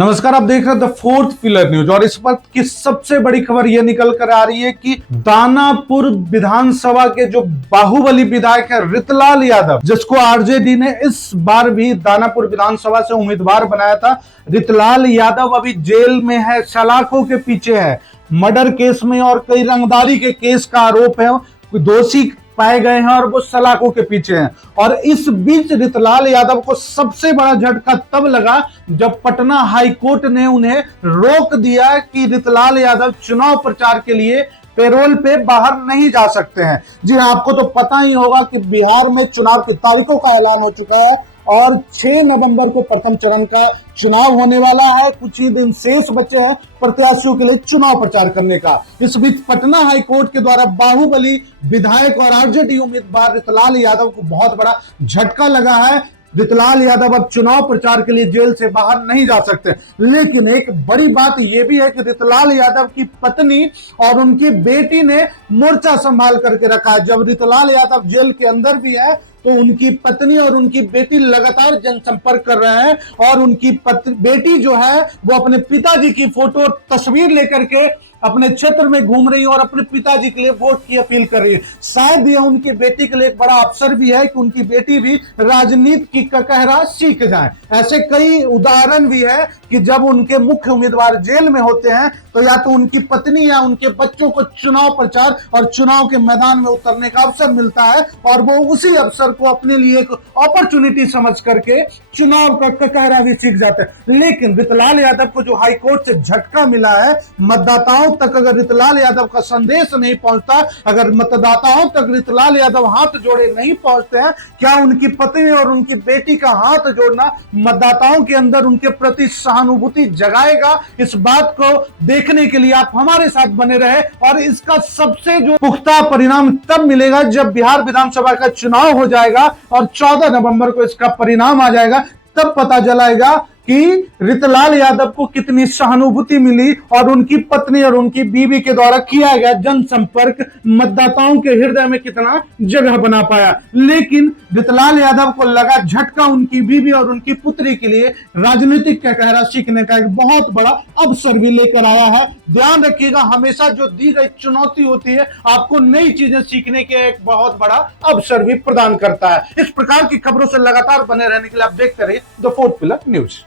नमस्कार, आप देख रहे हैं द फोर्थ पिलर न्यूज और इस वक्त की सबसे बड़ी खबर यह निकल कर आ रही है कि दानापुर विधानसभा के जो बाहुबली विधायक है रितलाल यादव, जिसको आरजेडी ने इस बार भी दानापुर विधानसभा से उम्मीदवार बनाया था, रितलाल यादव अभी जेल में है, सलाखों के पीछे है। मर्डर केस में और कई रंगदारी के केस का आरोप है, दोषी पाए गए हैं और वो सलाखों के पीछे हैं। और इस बीच रितलाल यादव को सबसे बड़ा झटका तब लगा जब पटना हाई कोर्ट ने उन्हें रोक दिया कि रितलाल यादव चुनाव प्रचार के लिए पेरोल पे बाहर नहीं जा सकते हैं। जी हाँ, आपको तो पता ही होगा कि बिहार में चुनाव की तारीखों का ऐलान हो चुका है और 6 नवंबर को प्रथम चरण का चुनाव होने वाला है। कुछ ही दिन शेष बचे हैं प्रत्याशियों के लिए चुनाव प्रचार करने का। इस बीच पटना हाई कोर्ट के द्वारा बाहुबली विधायक और आरजेडी उम्मीदवार रितलाल यादव को बहुत बड़ा झटका लगा है। रितलाल यादव अब चुनाव प्रचार के लिए जेल से बाहर नहीं जा सकते। लेकिन एक बड़ी बात यह भी है कि रितलाल यादव की पत्नी और उनकी बेटी ने मोर्चा संभाल करके रखा है। जब रितलाल यादव जेल के अंदर भी है तो उनकी पत्नी और उनकी बेटी लगातार जनसंपर्क कर रहे हैं और उनकी बेटी जो है वो अपने पिताजी की फोटो तस्वीर लेकर के अपने क्षेत्र में घूम रही है और अपने पिताजी के लिए वोट की अपील कर रही है। शायद यह उनकी बेटी के लिए एक बड़ा अवसर भी है कि उनकी बेटी भी राजनीति की ककहरा सीख जाए। ऐसे कई उदाहरण भी है कि जब उनके मुख्य उम्मीदवार जेल में होते हैं तो या तो उनकी पत्नी या उनके बच्चों को चुनाव प्रचार और चुनाव के मैदान में उतरने का अवसर मिलता है और वो उसी अवसर को अपने लिए एक अपॉर्चुनिटी समझ करके चुनाव का ककहरा भी सीख जाते हैं। लेकिन रितलाल यादव को जो हाईकोर्ट से झटका मिला है, मतदाताओं तक अगर रितलाल यादव का संदेश नहीं पहुंचता, अगर मतदाताओं तक रितलाल यादव हाथ जोड़े नहीं पहुंचते हैं, क्या उनकी पत्नी और उनकी बेटी का हाथ जोड़ना मतदाताओं के अंदर उनके प्रति सहानुभूति जगाएगा? इस बात को देखने के लिए आप हमारे साथ बने रहे और इसका सबसे जो पुख्ता परिणाम तब मिलेगा जब बिहार विधानसभा का चुनाव हो जाएगा और 14 नवंबर को इसका परिणाम आ जाएगा। तब पता चलाएगा कि रितलाल यादव को कितनी सहानुभूति मिली और उनकी पत्नी और उनकी बीवी के द्वारा किया गया जनसंपर्क मतदाताओं के हृदय में कितना जगह बना पाया। लेकिन रितलाल यादव को लगा झटका उनकी बीवी और उनकी पुत्री के लिए राजनीतिक ककहरा सीखने का एक बहुत बड़ा अवसर भी लेकर आया है। ध्यान रखिएगा, हमेशा जो दी गई चुनौती होती है आपको नई चीजें सीखने के एक बहुत बड़ा अवसर भी प्रदान करता है। इस प्रकार की खबरों से लगातार बने रहने के लिए आप देखते रहिए द फोर्थ पिलर न्यूज।